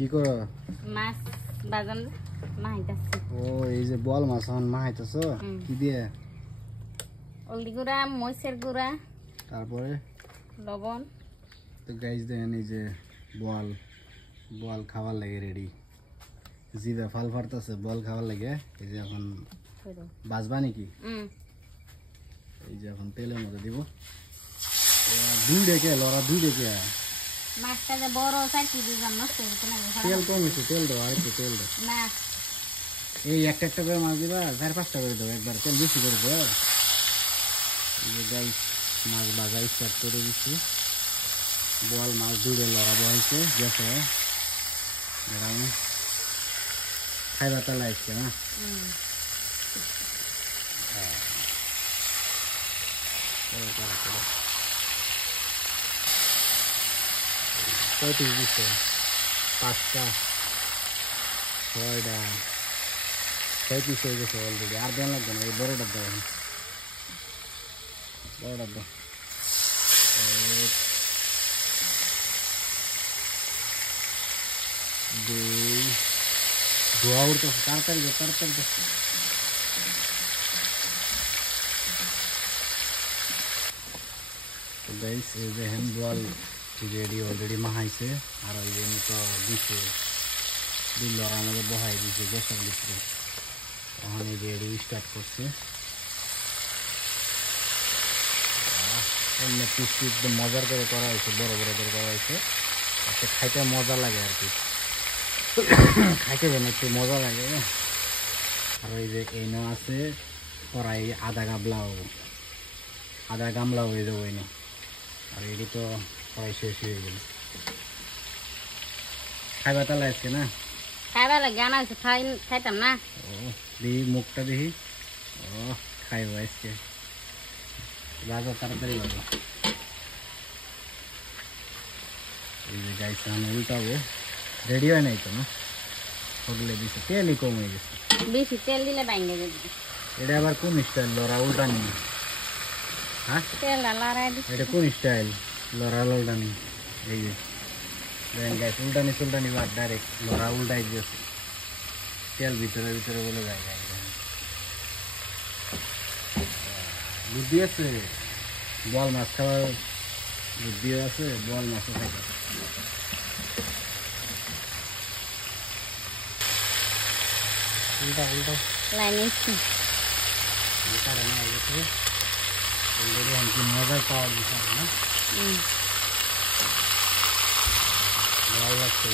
কি করো? মাছ বাজান মাহাইতাছি। ও এই যে বল মাছ এখন মাহাইতেছো কি দিয়ে? হলদি গুঁড়া, মরিচের গুঁড়া, তারপরে লবণ। তো গাইস দেখেন এই যে বল বল খাবার লাগে রেডি। জিভে ফাল ফাটতেছে বল খাবার লাগে। এই যে এখন বাজবা নাকি? এই যে এখন তেলের মধ্যে দিব। দুই ডেকে লড়া দুই ডেকে মাছটা যে বড় চাইছি দিলাম নষ্ট হইতো না। তেল কম হয়েছে, তেল দাও আর একটু তেল দাও। না এই একটা একটা করে মাছ দিবা, 4-5টা করে দাও একবার, তেল বেশি করে দাও। এই যে গাইস মাছ ভাজা স্টার্ট করে দিচ্ছি। বল মাছ দুধে লড়াবো হয়েছে গেছে। এরকম খাইবা তালা আসছে না? কয় পিস দিচ্ছে? 5টা 6টা 6 পিস হয়ে গেছে অলরেডি। আর দেওয়া লাগবে না, এই বড়টা দাও, বড়টা দাও। ধোয়া উঠতেছে, তাড়াতাড়ি দাও, তাড়াতাড়ি দাও। তো গাইস এই যে হ্যান্ড বল রেডি অলরেডি মাহাইছে। আর ওই যে তো দিচ্ছে দিল আর আমাদের বহাই দিচ্ছে গ্যাসের ভিতরে। তখন এই রেডি স্টার্ট করছে। অন্য পিসটি একদম মজার করে করা হয়েছে, বড় বড় করে করা হয়েছে। আচ্ছা খাইতে মজা লাগে আর কি, খাইতে যেন একটু মজা লাগে। আর ওই যে এই নাও আছে কড়াই আধা গামলাও হয়ে যাবো এই নাও। আর এটি তো কড়াই শেষ হয়ে গেল। খাইবা তাহলে আজকে না? খাইবা লাগে আনা হয়েছে, খাইতাম না। ও দেখি মুখটা দেখি। ও খাইবা আজকে, বাজা তাড়াতাড়ি বাজা। এই যে গাইস উল্টাবো, রেডি হয় নাই তো না? হগলে দিচ্ছে, তেলই কম হয়ে গেছে। বেশি তেল দিলে ভাঙে যাবে। এটা আবার কোন স্টাইল লড়া উল্টানি? হ্যাঁ তেলটা লড়াই দিচ্ছে। এটা কোন স্টাইল লড়া উল্টানি? এই যে দেখেন গাইস উল্টানি সুলটানি বাদ ডাইরেক্ট লড়া উল্টাই দিয়েছে। তেল ভিতরে ভিতরে বলে যায়। বুদ্ধি আছে, বল মাছ খাওয়ার বুদ্ধিও আছে, বল মাছও খাইতে। উল্টা উল্টা লাইন নিচ্ছি। কারণে অলরেডি আমাকে মজার পাওয়া দিচ্ছে না, ভালো লাগছে।